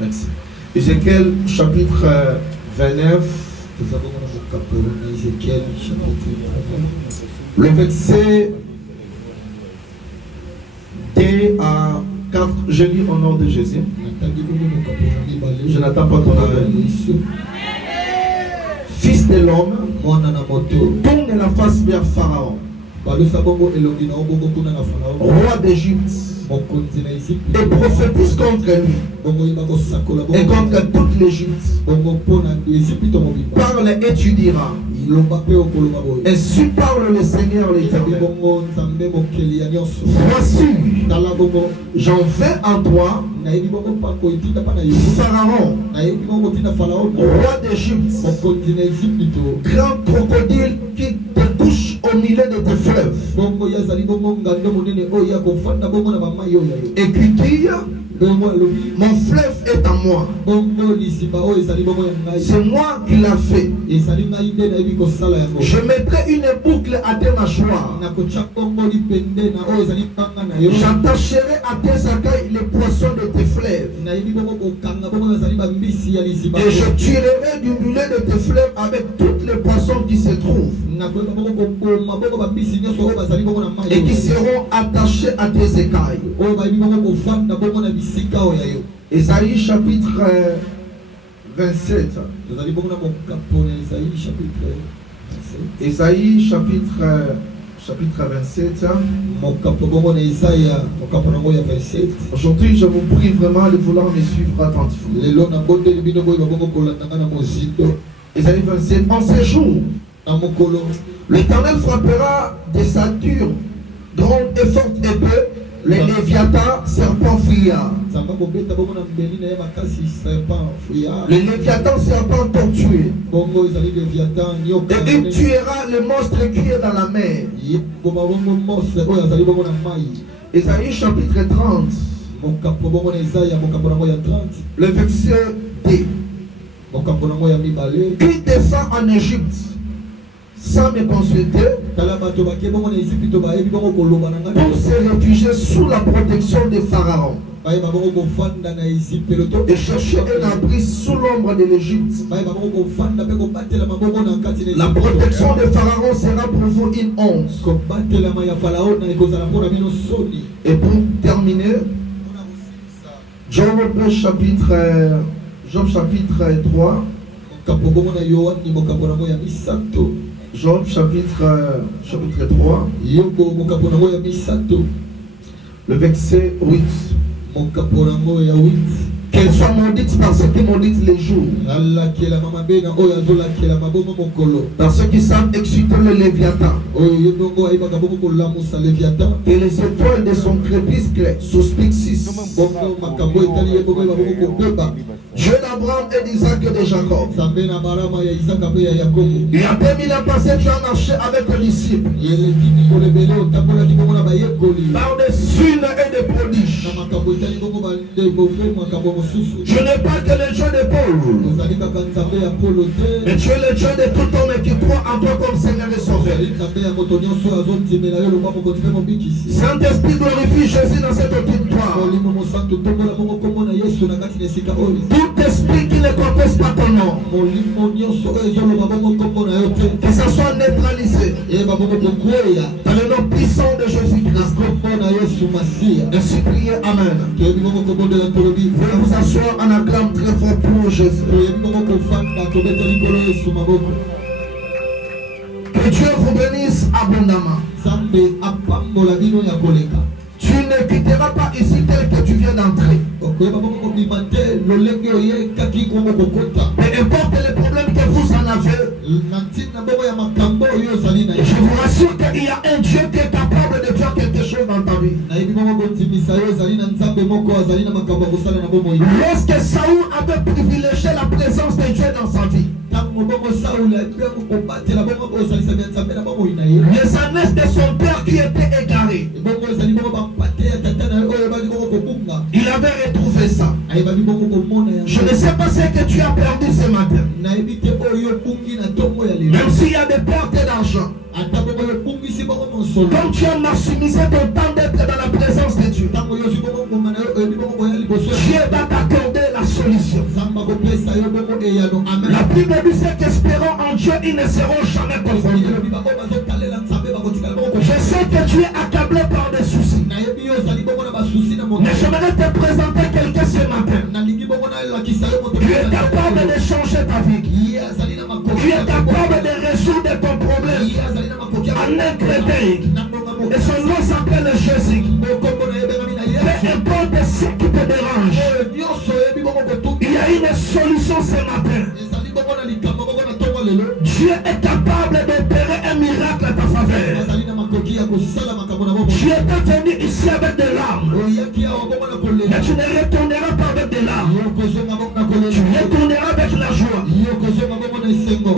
Merci. Ézéchiel chapitre 29. Le verset D à 4, je lis au nom de Jésus. Je n'attends pas ton avis. Fils de l'homme, tourne la face vers Pharaon, roi d'Égypte, et prophétise contre lui et contre toute l'Égypte. Parle et tu diras. Ainsi parle le Seigneur l'Éternel. Voici, j'en vais en toi, Pharaon, roi d'Égypte, grand crocodile qui te couche au milieu de tes fleuves. Et qui dit, mon fleuve est à moi. C'est moi qui l'ai fait. Je mettrai une boucle à tes mâchoires. J'attacherai à tes écailles les poissons de tes fleuves. Et je tirerai du milieu de tes fleuves avec tous les poissons qui se trouvent et qui seront attachés à tes écailles. Ésaïe chapitre 27. Ésaïe chapitre 27. Aujourd'hui, je vous prie vraiment de vouloir me suivre attentivement. Ésaïe 27. En ces jours, l'Éternel frappera des satures grandes et fortes épées, les léviathans, serpents fuyards. Les léviathans, serpents tortués. Et il tuera le monstre qui est dans la mer. Ésaïe chapitre 30. Le verset D. Qui descend en Égypte sans me consulter pour se réfugier sous la protection de Pharaon et chercher un abri sous l'ombre de l'Égypte. La protection de Pharaon sera pour vous une honte. Et pour terminer, Job chapitre 3. Job chapitre 3. Le verset 8. Qu'elle soit maudite par ceux qui maudissent les jours, par ceux qui savent exciter le Léviathan, et les étoiles de son crépuscle suspixissent. Dieu d'Abraham et d'Isaac et de Jacob. Il y a 2000 ans passés, tu as marché avec tes disciples par des signes et des prodiges. Je n'ai pas que le Dieu de Paul, mais tu es le Dieu de tout homme qui croit en toi comme Seigneur et Sauveur. Saint-Esprit, glorifie Jésus dans cette victoire. Tout esprit qui ne confesse pas ton nom, que ça soit neutralisé dans le nom puissant de Jésus-Christ. Ainsi priez, Amen. Vous vous asseoir en acclame très fort pour Jésus. Que Dieu vous bénisse abondamment. Tu ne quitteras pas ici tel que tu viens d'entrer. Peu importe les problèmes que vous en avez, je vous rassure qu'il y a un Dieu qui est capable de faire quelque chose dans ta vie. Lorsque Saoul avait privilégié la présence de Dieu dans sa vie, les ânesses de son père qui étaient égarées, il avait retrouvé ça. Je ne sais pas ce que tu as perdu ce matin. Même s'il y a des pertes d'argent, comme tu as maximisé ton temps d'être dans la présence de Dieu, Dieu va t'accorder la solution. La Bible dit c'est qu'espérant en Dieu, ils ne seront jamais confondus. Je sais que tu es accablé par des soucis. Mais j'aimerais te présenter quelqu'un ce matin. Tu es capable de changer ta vie. Tu es capable de résoudre ton problème en un clin d'œil. Et son nom s'appelle Jésus. Peu importe ce qui te dérange, il y a une solution ce matin. Dieu est capable d'opérer un miracle à ta faveur. Tu étais venu ici avec des larmes, mais tu ne retourneras pas avec des larmes. Tu retourneras avec la joie.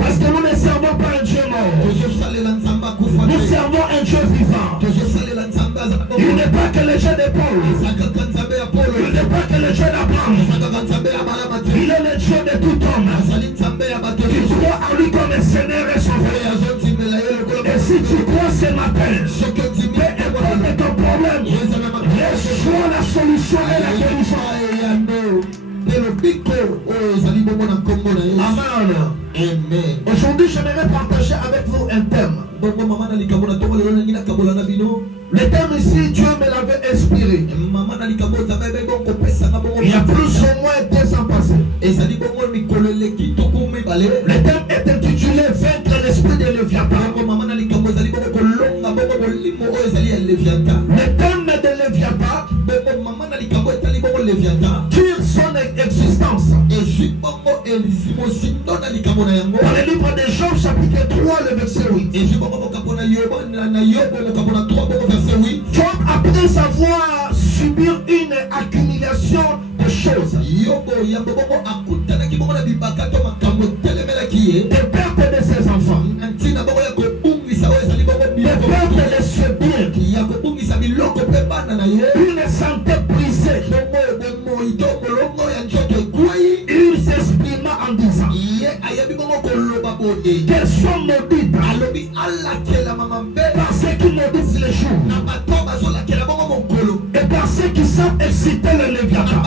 Parce que nous ne servons pas un Dieu mort. Nous servons un Dieu vivant. Il n'est pas que le Dieu de Paul. Il n'est pas que le Dieu d'Abraham. Il est le Dieu de tout homme. Tu crois en lui comme Seigneur et Sauveur. Et si tu crois ce matin, peu importe ton problème, reçois la solution et la guérison. Amen. Aujourd'hui, j'aimerais partager avec vous un thème. Le thème ici, Dieu me l'avait inspiré. Il y a plus ou moins 2 ans passés. Le thème est intitulé Vaincre l'esprit de Léviathan. Le thème de Léviathan tire son existence. Dans le livre de Job, chapitre 3, le verset 8. Job, après avoir subi une accumulation de choses, de perte de ses enfants, de perte de ses biens, une santé brisée, il s'exprima en disant qu'elles soient maudites par ceux qui maudissent les jours et par ceux qui savent exciter le Léviathan.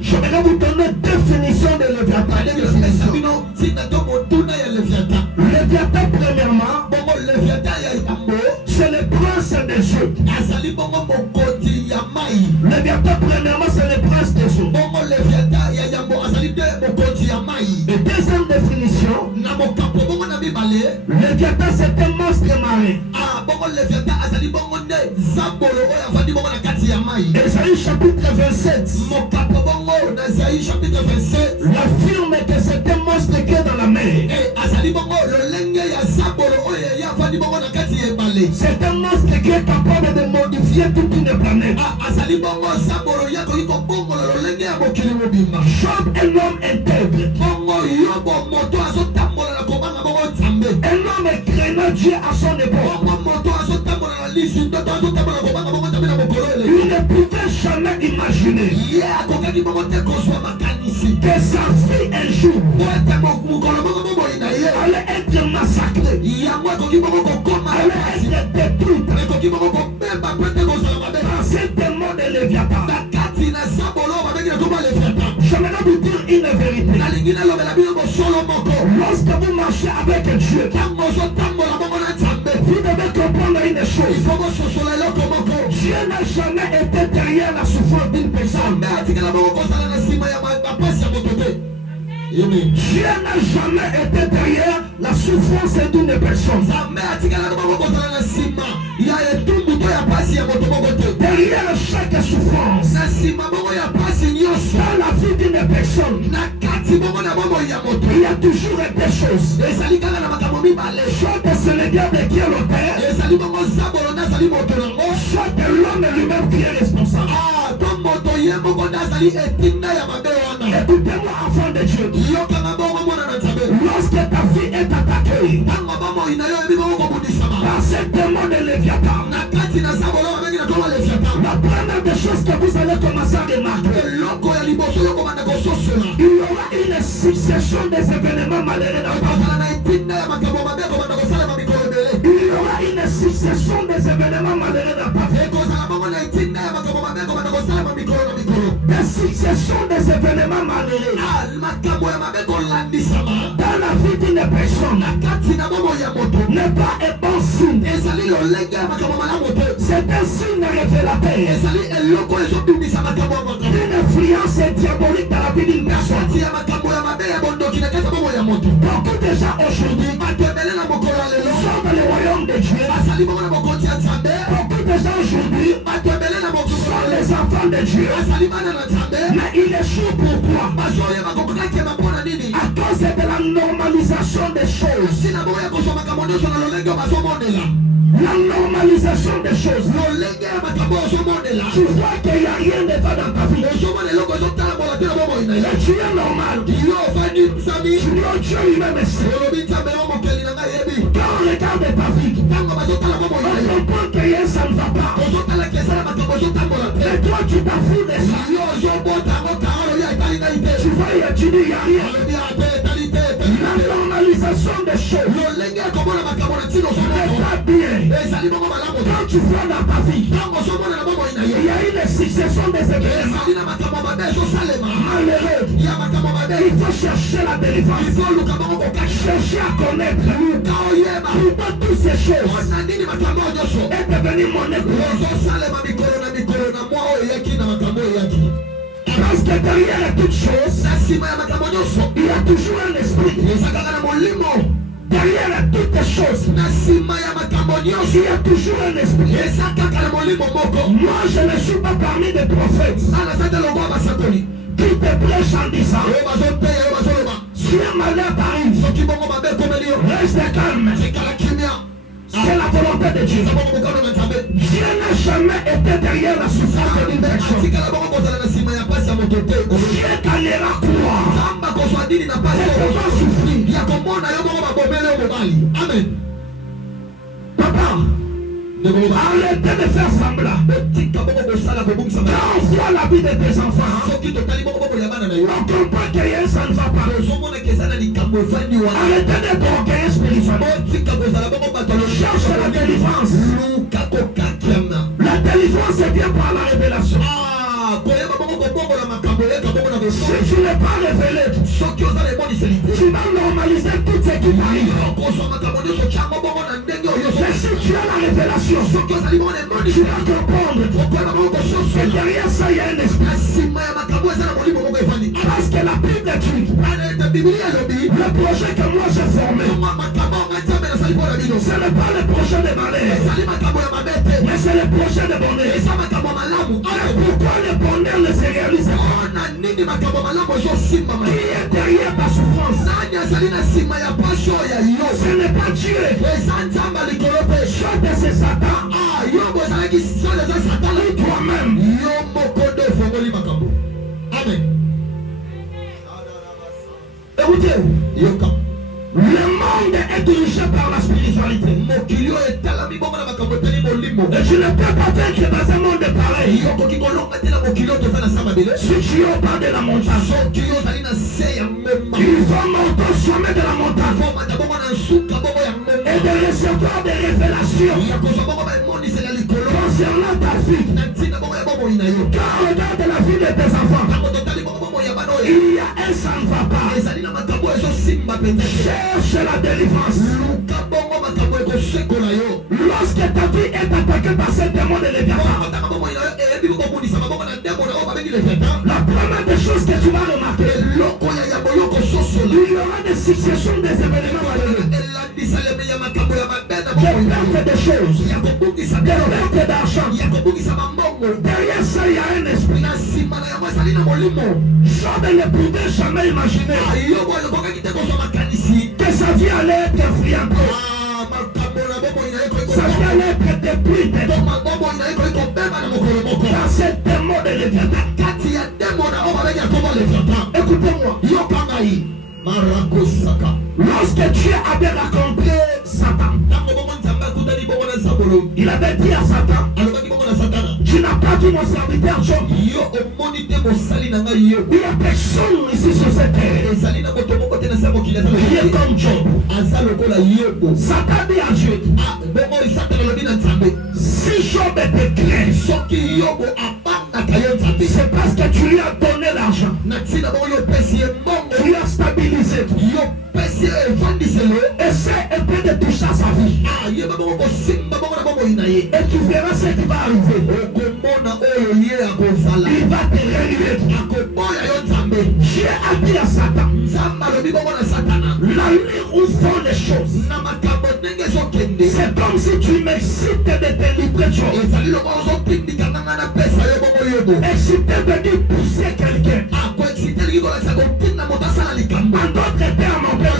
J'aimerais vous donner une définition de Léviathan. Léviathan, premièrement, c'est le prince des eaux. Léviathan, premièrement, c'est le prince des eaux. Et deuxième définition, Léviathan, c'est un monstre marin. Ésaïe chapitre 27 l'affirme que c'est un monstre qui est dans la mer. C'est un monstre qui est capable de modifier toute une planète. Job est un homme intègre. Un homme craignant Dieu à son époque. Il ne pouvait jamais imaginer que sa fille un jour allait être massacrée, allait être détruite par ce démon de Léviathan. J'aimerais vous dire une vérité. Lorsque vous marchez avec Dieu, vous devez comprendre une chose. Dieu n'a jamais été derrière la souffrance d'une personne. Dieu n'a jamais été derrière la souffrance d'une personne. Derrière chaque souffrance, dans la vie d'une personne, il y a toujours des choses. Soit c'est le diable qui est l'auteur, soit l'homme lui-même qui est responsable. Écoutez-moi, enfant de Dieu. Lorsque ta vie est attaquée par ce démon de Léviathan, la première des choses que vous allez commencer à remarquer, il y aura une succession des événements malheureux dans ta vie. Il y aura une succession des événements malheureux dans ta vie. des successions des événements malheureux dans la vie d'une personne n'est pas un bon signe. C'est un signe révélateur d'une influence diabolique dans la vie d'une personne. Beaucoup de gens aujourd'hui sont dans le royaume de Dieu. Beaucoup de gens aujourd'hui sont les enfants de Dieu. Mais il échoue pourquoi? À cause de la normalisation des choses. La normalisation des choses. Tu vois qu'il n'y a rien de va dans ta vie. Et tu es normal. Tu dis, oh Dieu lui-même est saint. Quand on regarde ta vie, on comprend que rien ça ne va pas. Et toi tu t'affous de ça. Tu vois, tu dis, il n'y a rien. La normalisation des choses n'est pas bien. Quand tu vois dans ta vie, il y a une succession des événements malheureux. Il faut chercher la délivrance. Il faut chercher à connaître pourquoi toutes ces choses est devenu mon épouse. Parce que derrière toute chose, il y a toujours un esprit. Derrière toutes choses, il y a toujours un esprit. Moi, je ne suis pas parmi des prophètes qui te prêchent en disant si un malheur t'arrive, reste calme. C'est la volonté de Dieu. Dieu n'a jamais été derrière la souffrance de une personne. Dieu gagnera quoi? Et comment souffrir? Amen. Papa, arrêtez de faire semblant. Quand on voit la vie de tes enfants, on comprend que rien ça ne va pas. Arrêtez d'être orgueilleux spirituellement. Cherche la délivrance. La délivrance vient par la révélation. Si tu n'es pas révélé, tu vas normaliser tout ce qui t'arrive. Mais si tu as la révélation, tu vas comprendre que derrière ça il y a un esprit. Parce que la Bible dit, le projet que moi j'ai formé, ce n'est pas le projet de malheur, mais c'est le projet de bonheur. Pourquoi le bonheur ne se réalise pas? Qui est derrière ta souffrance? Ce n'est pas Dieu. Soit c'est Satan. Toi-même. Amen. Écoutez, le monde est dirigé par la spiritualité. Et tu ne peux pas vaincre dans un monde pareil. Si tu es au bas de la montagne, il faut monter au sommet de la montagne et de recevoir des révélations concernant ta vie. Quand on regarde la vie de tes enfants, il y a un ça ne va pas. Cherche la délivrance. Lorsque ta vie est attaquée par ce démon de Léviathan, la première des choses que tu vas remarquer, il y aura des successions des événements malheureux, des pertes de choses, des pertes d'argent. Derrière ça, il y a un esprit. Je ne pouvais jamais imaginer que sa vie allait être friande. Sa vie allait être détruite dans cette démon de Léviathan. Écoutez-moi, lorsque Dieu avait raconté Satan, il avait dit à Satan, tu n'as pas vu mon serviteur Job. Il y a personne ici sur cette terre qui est comme Job. Satan dit à Dieu, si Job était clair, C'est parce que tu lui as donné l'argent. Tu lui as stabilisé. Essaie un peu de toucher à sa vie. Et tu verras ce qui va arriver. Il va te réunir. Dieu a dit à Satan, la nuit où font les choses, c'est comme si tu m'excites de te livrer de choses. Excité de dire pousser quelqu'un. En d'autres termes, mon père,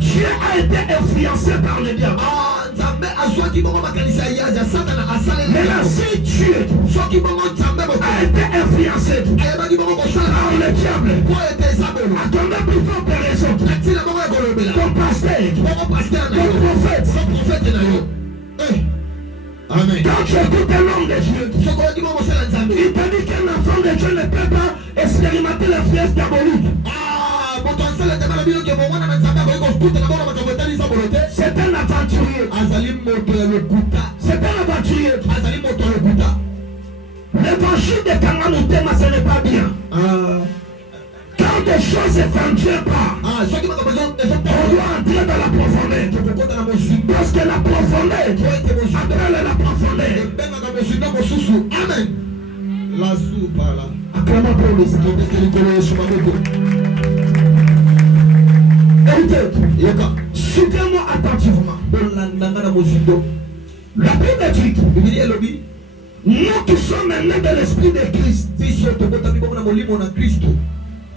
Dieu a été influencé par le diable. Maintenant, si Dieu a été influencé par le diable, attendez plutôt des raisons. Ton pasteur, ton prophète. Amen. Quand tu écoutes un homme de Dieu, il te dit qu'un enfant de Dieu ne peut pas expérimenter l'influence diabolique. C'est un aventurier. C'est un aventurier. L'évangile de Kangamutema, ce n'est pas bien. Quand des choses éventuelles pas, on doit entrer dans la profondeur. Parce que la profondeur, appelle la profondeur. Amen. La soupe là. Acclamons pour le Seigneur. Écoutez, suivez-moi attentivement. La Bible dit, nous qui sommes nés de l'Esprit de Christ,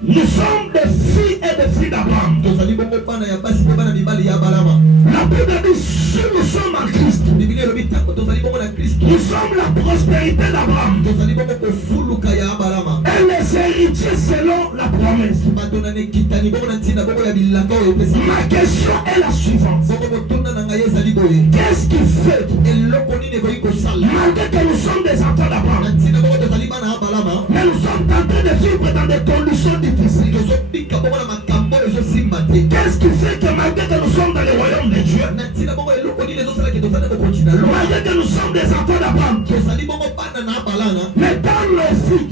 nous sommes des filles et des filles d'Abraham. La Bible dit, si nous sommes en Christ, nous sommes la prospérité d'Abraham et les héritiers selon la promesse. Ma question est la suivante. Qu'est-ce qui fait, malgré que nous sommes des enfants d'Abraham, mais nous sommes en train de vivre dans des conditions difficiles? Qu'est-ce qui fait que malgré que nous sommes dans le royaume de Dieu, malgré que nous sommes des enfants d'Abraham, mais dans nos vies,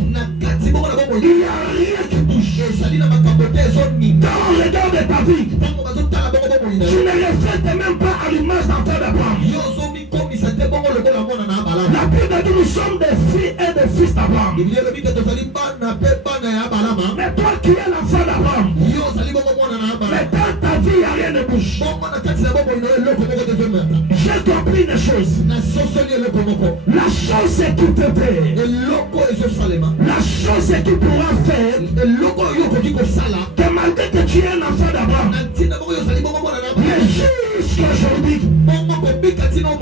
il n'y a rien qui bouge. Dans le regard de ta vie, tu ne reflètes même pas à l'image d'enfants d'Abraham. La Bible dit nous sommes des filles et des fils d'Abraham. Mais toi qui es l'enfant d'Abraham, mais dans ta vie, il n'y a rien de bouge. J'ai compris une chose. La chose qui te fait, la chose qui pourra faire, que malgré que tu es un enfant d'Abraham, mais jusqu'aujourd'hui,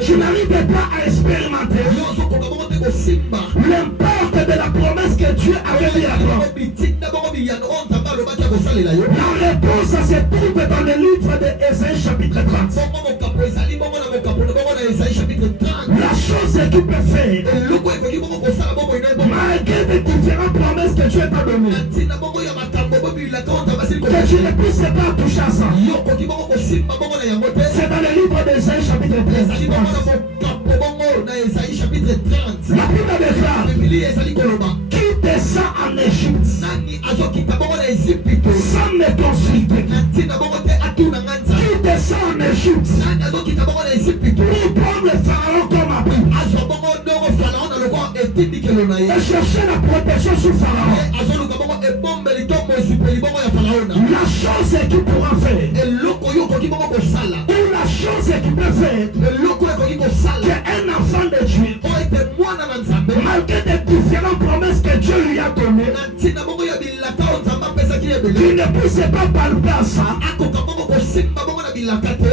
tu n'arrives pas à expérimenter l'impact de la promesse que Dieu avait dit à Abraham. La réponse se trouve dans le livre de Ésaïe chapitre 30. La chose qui peut faire, malgré les différentes promesses que Dieu t'a données, que tu ne puisses pas toucher à ça, c'est dans le livre d'Ésaïe chapitre 30. La Bible déclare, qui descend en Égypte sans me consulter, qui descend en Égypte pour prendre le pharaon comme abri et chercher la protection sur pharaon. La chose qui pourra faire, ou la chose qui peut faire, qu'un enfant de Dieu, malgré des différentes promesses que Dieu lui a données, tu ne puisses pas palper à ça,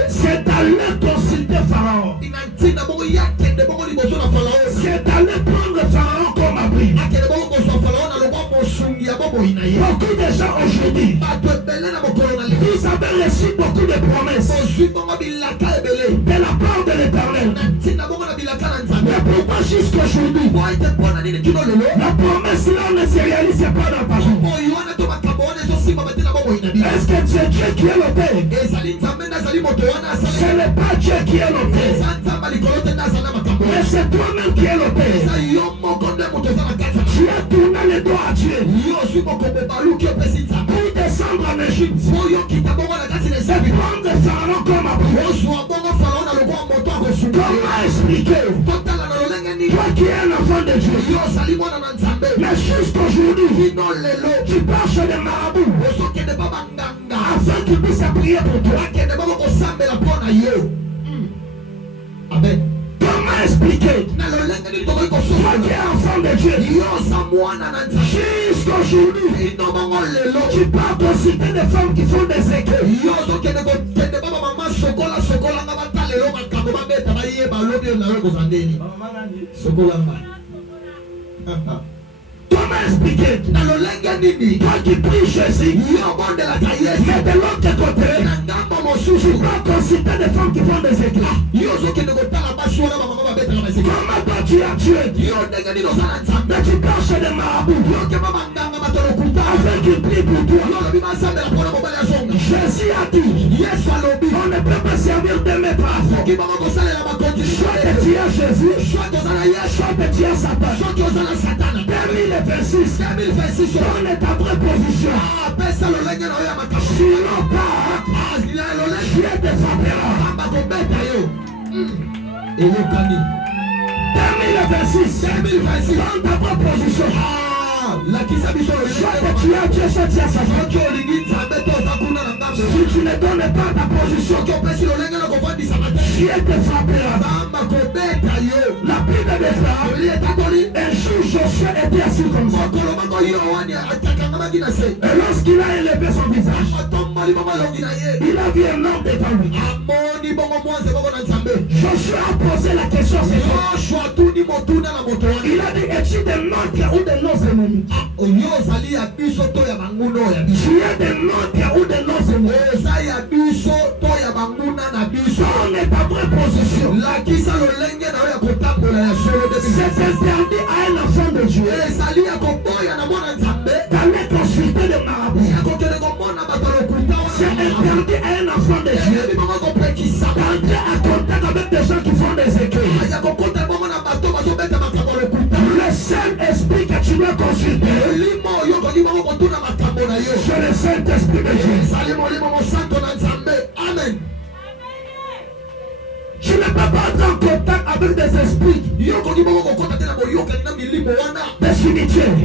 c'est d'aller consulter Pharaon. C'est d'aller prendre Pharaon comme abri. Beaucoup de gens aujourd'hui, vous avez reçu beaucoup de promesses de la part de l'Éternel. Mais pourquoi jusqu'aujourd'hui, la promesse là ne se réalise pas dans ta vie? Est-ce que c'est Dieu qui est l'auteur? Ce n'est pas Dieu qui est l'auteur, mais c'est toi-même qui est l'auteur. pour descendre en Égypte et prendre Pharaon comme appui. Comment expliquer, toi qui es un enfant de Dieu, mais jusqu'aujourd'hui, tu pars chez les marabouts afin qu'ils puissent prier pour toi? Amen. Comment expliquer, toi qui es enfant de Dieu, jusqu'aujourd'hui, tu pars consulter des femmes qui font des écueils? Comment expliquer, toi qui pries Jésus, mais de l'autre côté, tu pars consulter des femmes qui font des écueils? Comment toi tu as tué, mais tu pars chez des marabouts afin qu'ils prient pour toi? Jésus a dit, on ne peut pas servir de mes parents. Soit que tu as Jésus, soit que tu as Satan. 2026, on est à vraie position. Sinon pas, Dieu te frappera. 2026, dans ta vraie position. Soit que tu as Dieu, soit tu as Satan. Si tu ne donnes pas ta position, Dieu te frappera. La Bible déclare, un jour Josué était assis comme ça. Et lorsqu'il a élevé son visage, il a vu un homme devant lui. Josué a posé la question, il a dit, es-tu de notre ou de nos ennemis? Tu es de notre ou de nos ennemis? On est à vraie position. C'est interdit à un enfant de Dieu d'aller consulter des marabouts. C'est interdit à un enfant de Dieu d'entrer à contact avec des gens qui font des écueils. Le Saint-Esprit que tu dois consulter, c'est le Saint-Esprit de Dieu. Amen. Tu ne peux pas être en contact avec des esprits des spirituels.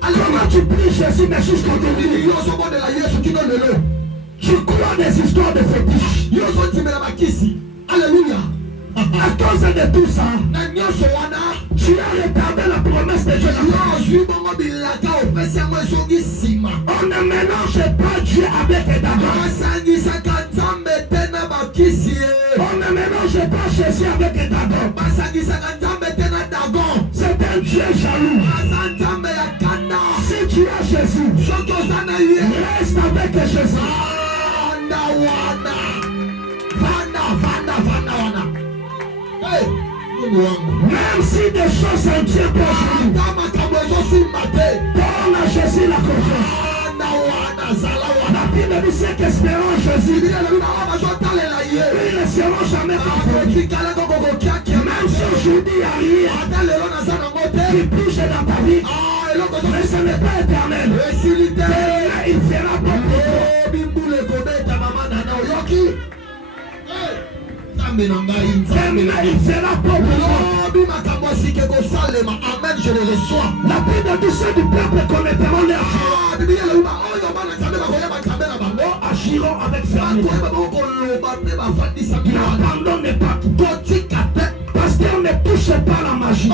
Comment tu pries Jésus, mais jusqu'aujourd'hui, tu crois des histoires de fétiches. Alléluia. À cause de tout ça, tu as retardé la promesse de Dieu. On ne mélange pas Dieu avec Dagon. On ne mélange pas Jésus avec Dagon. C'est un Dieu jaloux. Si tu as Jésus, reste avec Jésus. Même si des choses en Dieu pour donne à Jésus la confiance. La Bible dit c'est qu'espérons Jésus, ils ne seront jamais parfaits. Même si aujourd'hui il y a rien qui bouge dans ta vie, mais ce n'est pas éternel. Il fera bon pour toi. Il fera pour Amen, je le reçois. La Bible dit ceux du peuple connaîtront leur agiront avec fermeté. N'abandonnez pas. Parce qu'on ne touche pas la magie.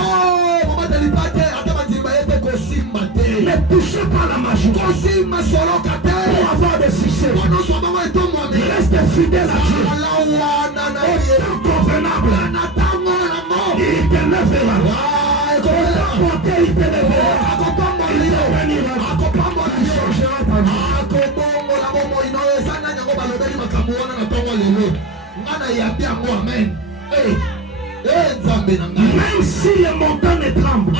Ne touchez pas la magie. Pour avoir des succès, reste fidèle à Dieu. Autant convenable, il te lèvera. Autant porté, il te lèvera. Il te bénira. Il changera ta vie. Même si les montagnes tremblent,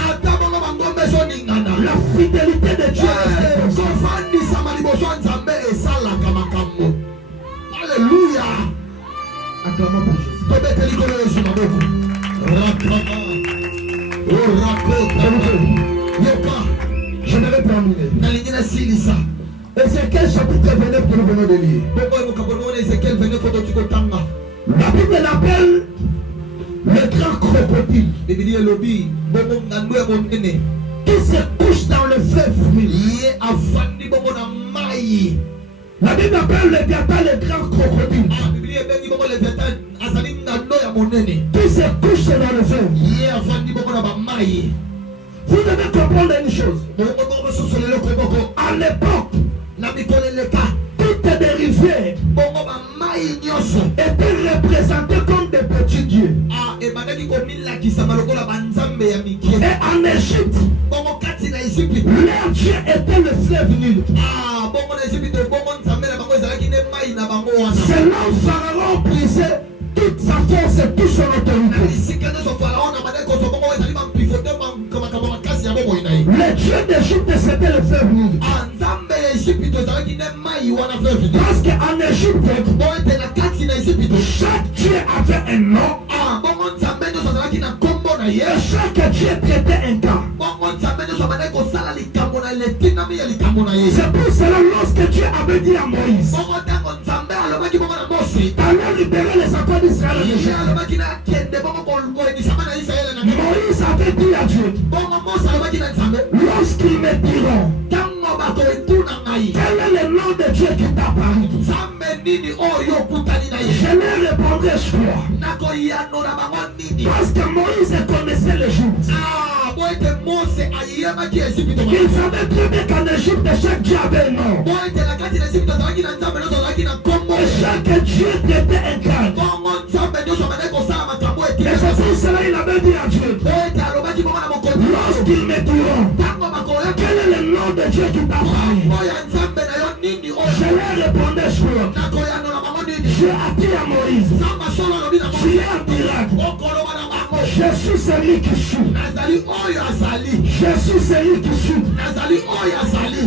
la fidélité de Dieu reste. Alléluia. Acclamons pour Jésus. Je ne j'avais terminé. Nalingina silisa. Ézéchiel chapitre 29 que nous venons de lire. La Bible l'appelle le grand crocodile qui se couche dans le fleuve Nil. La Bible appelle le Léviathan le grand crocodile qui se couche dans le fleuve. Vous devez comprendre une chose. À l'époque, toutes les rivières étaient représentées comme des petits dieux. Et en Égypte, leur dieu était le fleuve Nil. C'est là où Pharaon brisait toute sa force et toute son autorité. Le dieu d'Égypte, c'était le fleuve Nil. Parce qu'en Égypte, chaque dieu avait un nom. Et chaque dieu traitait un cas. C'est pour cela lorsque Dieu avait dit à Moïse, allons libérer les enfants d'Israël. Moïse avait dit à Dieu, lorsqu'ils me diront, quel est le nom de Dieu qui t'a paru? Je leur répondrai quoi? Parce que Moïse connaissait l'Égypte. Il savait très bien qu'en Égypte, chaque dieu avait un nom. Et chaque dieu était un crâne. Et c'est pour cela qu'il avait dit à Dieu, lorsqu'ils me diront, quel est le nom de Dieu qui t'a parlé? Je leur répondais Dieu a dit à Moïse, tu es un miracle. Je suis celui qui suis. Je suis celui qui suis.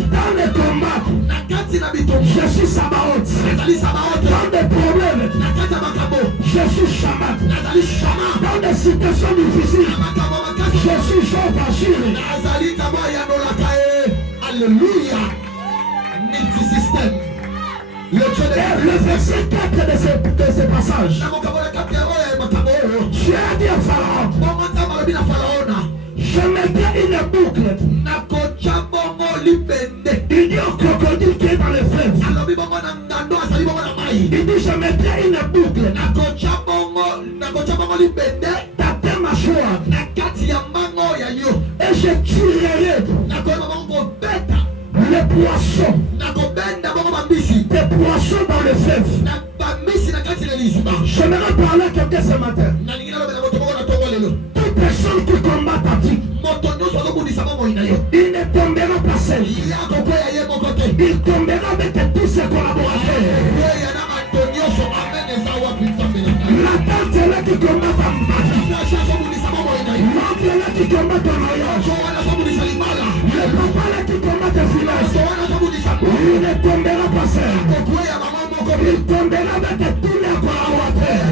Dans les combats, je suis Sabaoth. Dans des problèmes, je suis Shammah. Dans des situations difficiles, je suis Jean-Bachir. Alléluia. Multisystème. Le verset 4 de ce passage, Dieu a dit à Pharaon, je mettrai une boucle. Il dit au crocodile qui est dans le fleuve, il dit je mettrai une boucle dans tes mâchoires et je tuerai les poissons, des poissons dans le fleuve. J'aimerais parler à quelqu'un ce matin. Toute personne qui combat Patrick, il ne tombera pas seul. Il tombera avec tous ses collaborateurs. La tante est là qui combat Patrick. L'oncle est là qui combat ton mariage. Le papa est là qui combat tes finances. Il ne tombera pas seul. Il tombera avec tous les collaborateurs.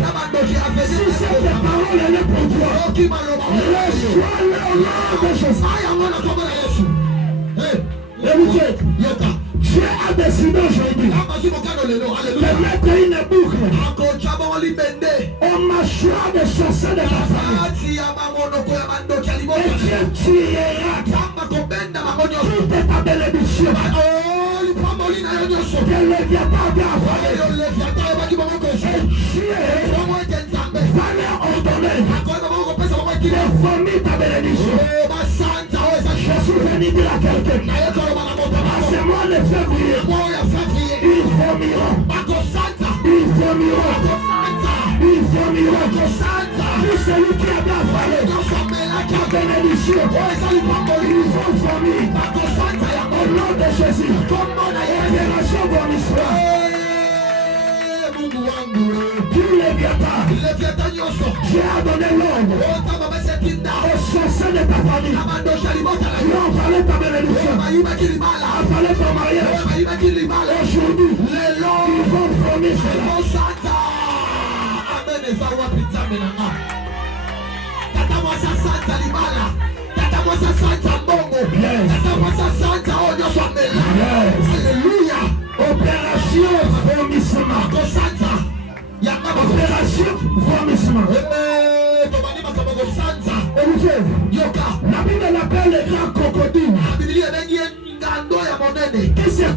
Si cette parole est pour toi, reçois-le au nom de Jésus. Écoutez, Dieu a décidé aujourd'hui de mettre une boucle au mâchoire des chasseurs de la famille. Et Dieu tirera toute ta bénédiction. Que le Léviathan avait avalé. Et Dieu va leur ordonner de vomir ta bénédiction. Je suis venu dire à quelqu'un, c'est moi le février. Ils vomiront. Ils vomiront. Ils vomiront. Tout celui qui a bien avalé ta bénédiction, ils vont vomir. Au nom de Jésus. Opération bonissement. Pour Léviathan, Dieu a donné l'ordre aux sorciers de ta famille qui ont avalé ta bénédiction, avalé ton mariage. Aujourd'hui, ils vont vomir cela. Tata mwasa santa limala. Tata mwasa santa mbongo. Tata mwasa santa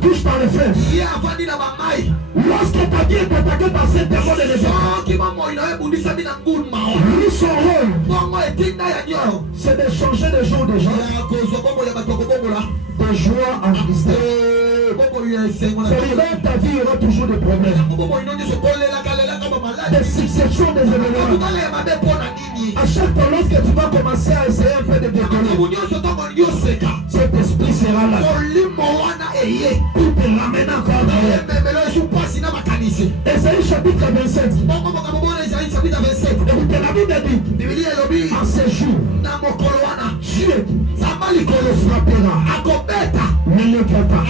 accouche dans les fesses. Lorsque ta vie est attaquée par cette démon de lui, son rôle, c'est de changer de jour de joie, de joie en tristesse. Ta vie aura toujours des problèmes, des successions des événements. À chaque fois, lorsque tu vas commencer à essayer un peu de déconner, cet esprit sera là. Tout te ramène encore derrière. Esaïe chapitre 27. Écoutez, la Bible dit, en ce jour, Dieu frappera le Léviathan,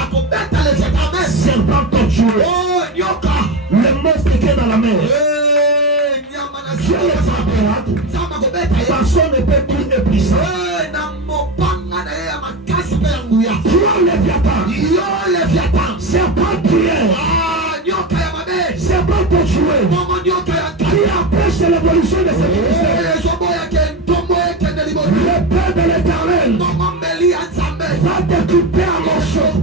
serpent torturé, le monstre qui est dans la mer. Dieu le frappera, personne ne peut plus être puissant. Toi Léviathan, serpent tué, serpent torturé, qui empêche l'évolution de cette ministère. Le Père de l'Éternel va te couper en morceaux.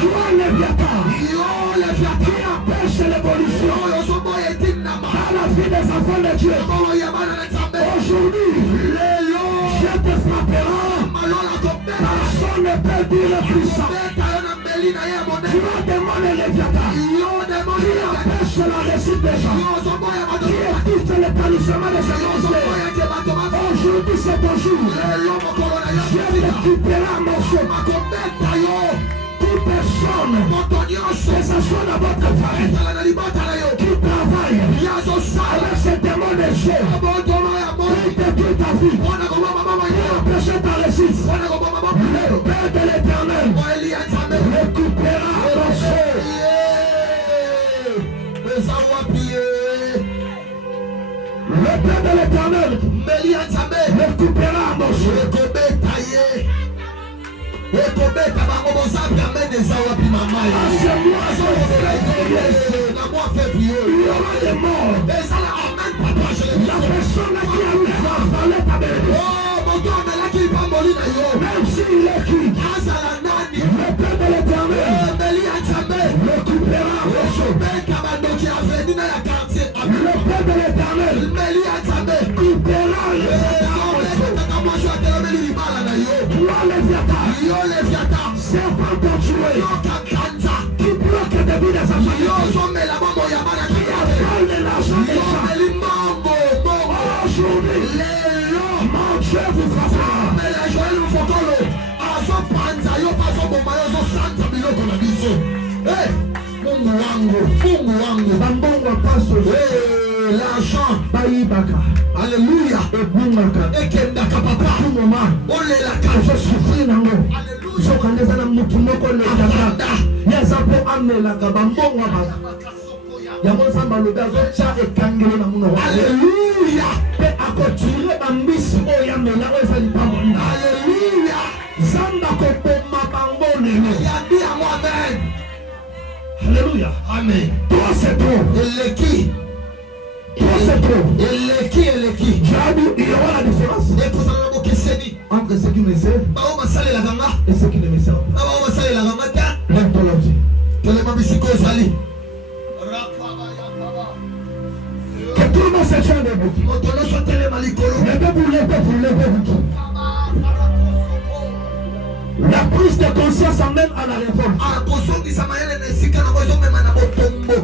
Toi Léviathan, qui empêche l'évolution dans la vie des enfants de Dieu. Aujourd'hui, Dieu te frappera. Personne ne peut dire le puissant. Tu vas demander Léviathan, qui empêche la réussite des gens, qui écoute l'établissement de ces ministères. Aujourd'hui c'est ton jour. Dieu te coupera en morceaux. Toute personne, que ce soit dans votre famille, qui travaille avec ce démon de Dieu, qui détruit ta vie, qui empêche ta réussite, le Père de l'Éternel le coupera en morceaux. Le Père de l'Éternel le coupera en morceaux. La personne qui a mis la palette à même s'il est qui, le Père de l'Éternel le coupera en morceaux. Le Père de l'Éternel coupera toi Léviathan, serpent torturé, qui bloque des vies des enfants, qui affole de l'argent des gens. Aujourd'hui, mon Dieu vous frappera. L'argent, alléluia, et Kendaka papa, tout moment, on est là, je souffre nango. Je connais un mouton, je connais un yazapo amela gabambonga ba. Yamosa baloga zocha e kangele na muno. Alléluia. Pe akotire bambisi oyamela oyesali pamonda. Alléluia. Zamba ko poma bangone. Yadi amen. Alléluia. Amen. Toi c'est trop. Eleki. Toi c'est trop. Eleki. Il y aura la différence entre ceux qui me servent et ceux qui ne me servent pas. Lève ton lobby. Que tout le monde se tienne debout. Levez-vous. La prise de conscience amène à la réforme.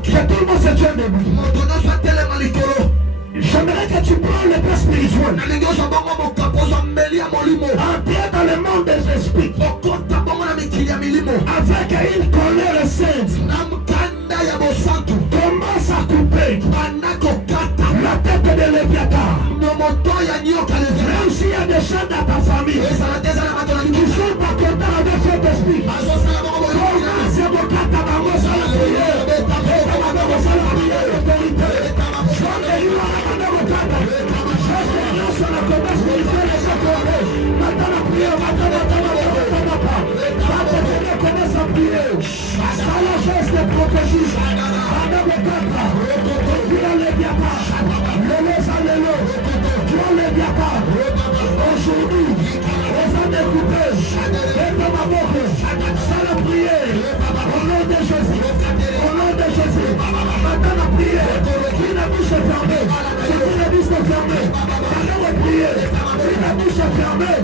Que tout le monde se tienne debout. J'aimerais que tu prennes le pain spirituel. Entrer dans le monde des esprits. Avec une colère sainte. Commence à couper la tête de Léviathan. Même s'il y a des gens dans ta famille qui sont pas contents avec cet esprit. Commence à montrer ta maman sur la prière. Aujourd'hui, on va découper. de Jésus. Au nom de Jésus. Maintenant la prière. Une bouche fermée. C'est une bouche fermée. Maintenant la prière. Une bouche fermée.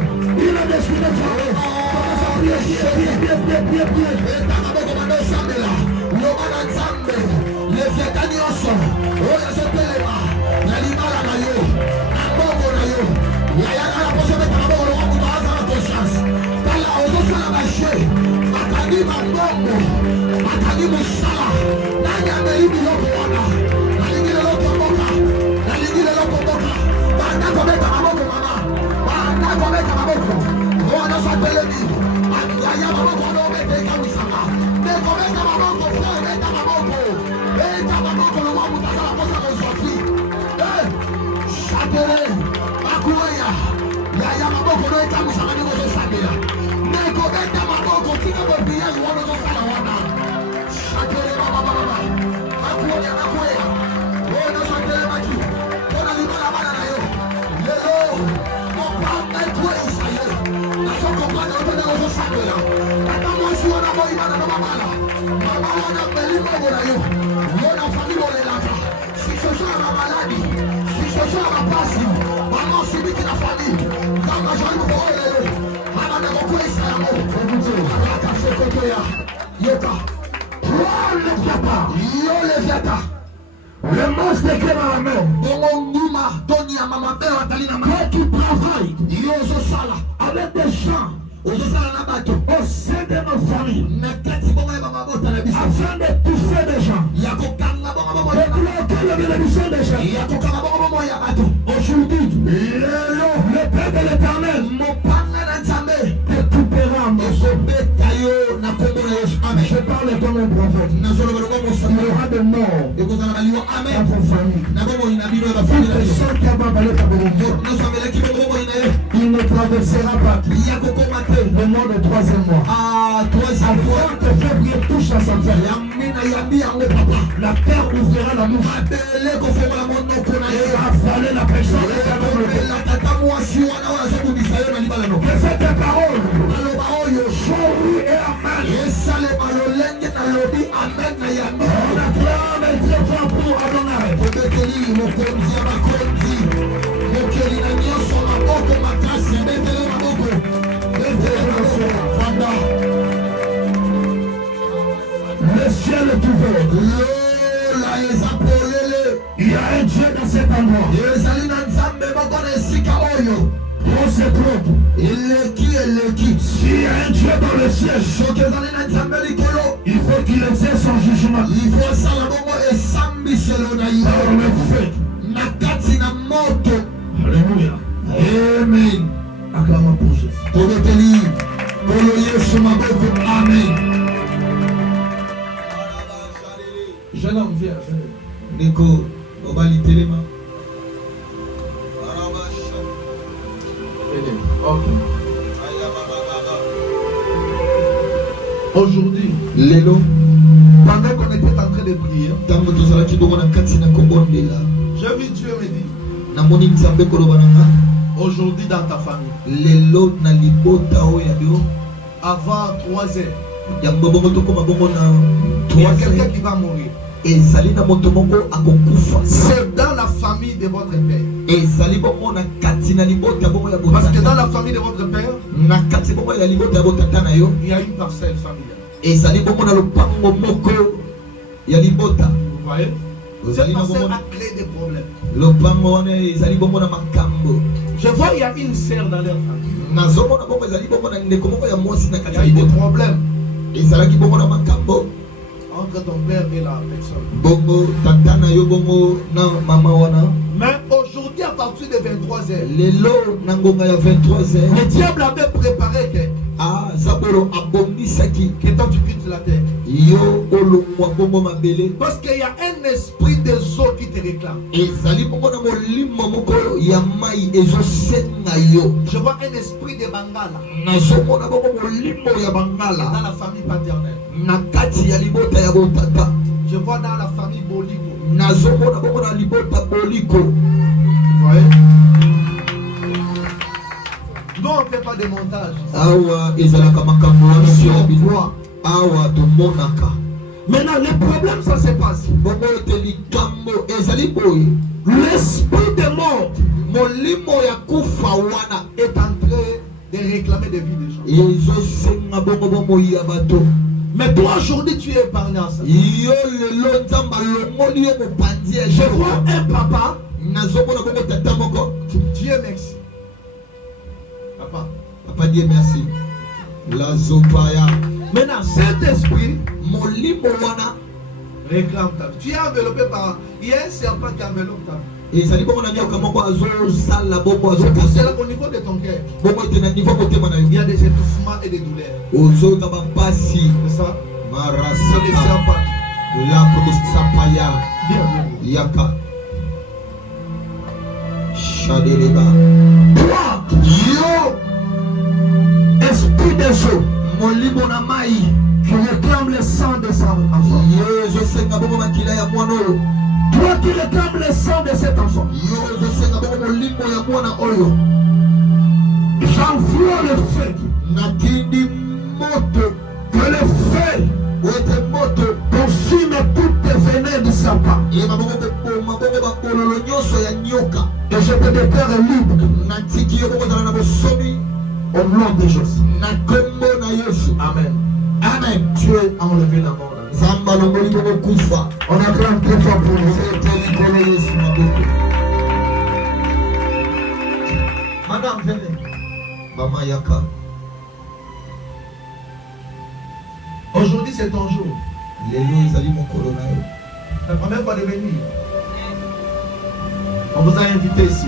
Une destinée fermée. Commence à prier. Prier. leviaka nyonso oyo azotelema na libala na yo na mbongo na yo yayaka na poso beta maboko lokwa kutu aza na conscience tala ozosala bashe bakangi bambongo bakangi mosala nani ameli biloko wana nalingi lelo komboka banda kobeta maboko mama banda kobeta maboko oyo nyonso atelemi yaya maboko wana obeta ekamisaka nde kobeta maboko fo ebeta maboko eta maboko lokwa kutu aza na poso kozwaki Shakere, Akuya, Yaya Maboko, no Tamusaka, Shakira. Neko Beta Maboko, King of the Years, one of the Salawana. Shakere, Baba, Akuya, oh, no Shakere, Maki, Ona Libana Banayo, Yellow, Mopanga, Twain, Nasoko, Pano, Shakira. Natamoshi, Ona Boyana, Mamala, Mamma, Belimo, Yona Family, Shisha, Maladi. Je suis à la place, maman subit la famille, dans ma jambe pour eux, maman de mon pays, c'est l'amour. Yoka, le Fiata, le Fiata, le monstre qui est dans la main, Bongo Numa, Tony, maman, père, Talina, maman, qui travaille, Yozo Sala, avec des gens, au sein de nos familles, afin de toucher des gens, de bloquer la bénédiction des gens. Aujourd'hui, le Père de l'Éternel te coupera. Je parle comme un prophète. Il y aura des morts dans vos familles. Toute personne qui a babalé ta bénédiction, il ne traversera pas le mois de 3e mois. Avant que février touche à sa terre, la terre ouvrira la bouche et avaler la personne. Que cette parole soit oui et amen. On acclame Dieu pour Adonai. Le ciel est ouvert. Il y a un Dieu dans cet endroit. On se trompe. S'il y a un Dieu dans le ciel, il faut qu'il exerce son jugement. Par le feu. Alléluia. Amen. Acclamons pour Jésus. Amen. Jeune homme, viens. Nico, Obali Telema. Aujourd'hui, Lélo, pendant qu'on était en train de prier, j'ai vu Dieu me dire, aujourd'hui dans ta famille, Lélo na libota oyadio, avant 3 heures, il y a quelqu'un qui va mourir. C'est dans la famille de votre père. Parce que dans la famille de votre père, il y a une parcelle familiale. Vous voyez? Cette parcelle a créé des problèmes. Je vois il y a une sœur dans leur famille. Il y a eu des problèmes entre ton père et la personne. Mais aujourd'hui, à partir de 23h, le diable avait préparé que toi tu quittes la terre. Parce qu'il y a un esprit des eaux qui te réclame. Je vois un esprit de Bangala dans la famille paternelle. Je vois dans la famille Boliko. Vous voyez? Non, on ne fait pas de montage. Maintenant, le problème, ça se passe. L'esprit de mort est en train de réclamer des vies des gens. Mais toi, aujourd'hui, tu es épargné à ça. Je vois un papa. Dieu merci. Papa, Dieu merci. La Zopaya. Maintenant, cet esprit réclame ta vie. Tu es enveloppé par. Il y a un serpent qui enveloppe ta vie. Et ça dit bon, on a dit c'est là au niveau de ton cœur. Il y a des étouffements et des douleurs. C'est ça. C'est des serpents. La Sapaya. Yaka. Shadereba. Toi, yo, esprit des eaux, mon limonamaï, qui réclame le sang de son enfant. Je sais que bon makila ya mwana oyo. Toi qui réclames le sang de cet enfant. Je sais que bon limo ya mwana oyo. J'envoie le feu. Nakindi moto. Que le feu consume toutes les venin du serpent. Et je te déclare libre. Au nom de Jésus. Amen. Amen. Tu es enlevé la mort. On acclame très fort pour nous. Madame, venez. Maman Yaka. Aujourd'hui, c'est ton jour. La première fois de venir. On vous a invité ici.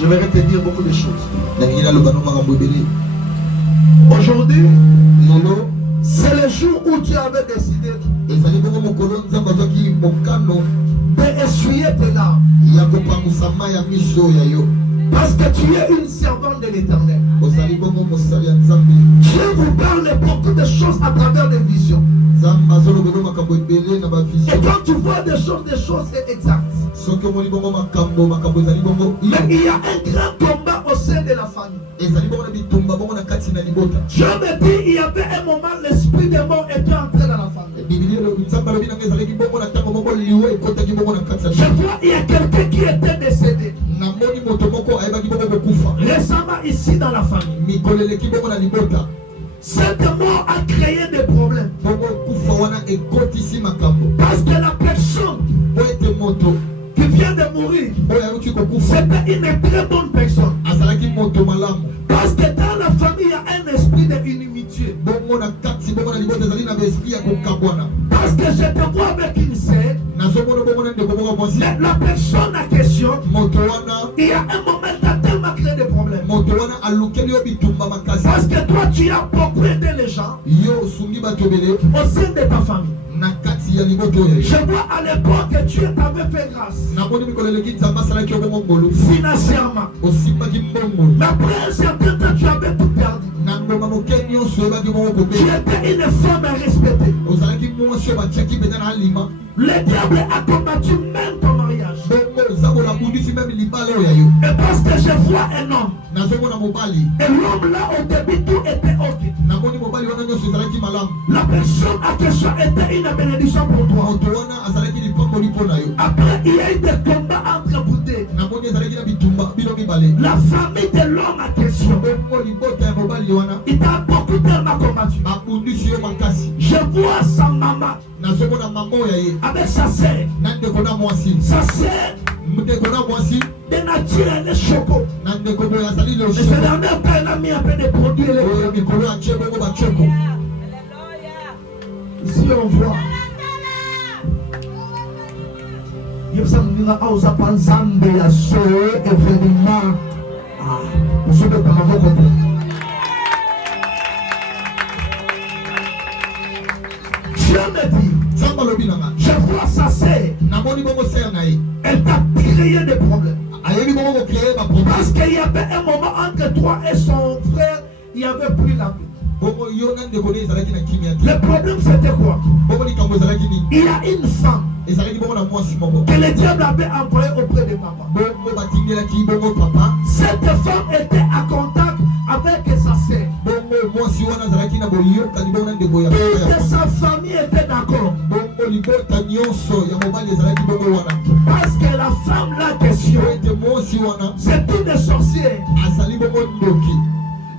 Je vais te dire beaucoup de choses. Aujourd'hui, c'est le jour où tu avais décidé d'essuyer tes larmes. Parce que tu es une servante de l'Éternel. Dieu vous parle beaucoup de choses à travers des visions. Et quand tu vois des choses exactes. Mais il y a un grand combat au sein de la famille. Dieu me dit il y avait un moment l'esprit de mort était entré dans la famille. Je vois il y a quelqu'un qui était décédé récemment ici dans la famille. Cette mort a créé des problèmes. Parce que la personne qui vient de mourir, c'était une très bonne personne. Parce que dans la famille, il y a un esprit d'inimitié. Parce que je te vois avec une sœur. La personne en question, il y a un moment qui a tellement créé des problèmes. Parce que toi, tu as beaucoup aidé les gens au sein de ta famille. Je vois à l'époque que tu avais fait grâce financièrement. Mais après un certain temps, tu avais tout perdu. Tu étais une femme respectée. Le diable a combattu même ton mariage. Et parce que je vois un homme, et l'homme là au début tout était ok. La personne à question était une bénédiction pour toi. Après il y a eu des combats entre bouteilles. La famille de l'homme à question, il t'a beaucoup tellement combattu. Je vois sa maman avec sa sœur. Sa sœur de nature elle est choco. Ce dernier temps elle a mis un peu de produits électriques. Ici on voit. Il y a Dieu me dit, je vois sa sœur, elle t'a créé des problèmes. Parce qu'il y avait un moment entre toi et son frère, il n'y avait plus la paix. Le problème c'était quoi? Il y a une femme que le diable avait envoyée auprès de papa. Cette femme était en contact avec sa sœur. mwasi wana azalaki na boyoka libongo ndeko ya toute sa famille était d'accord. bongo libota nyonso ya mobali ezalaki bongo wana Parce que la femme, la question, ete mwasi wana c'est une sorcière. azali bongo ndoki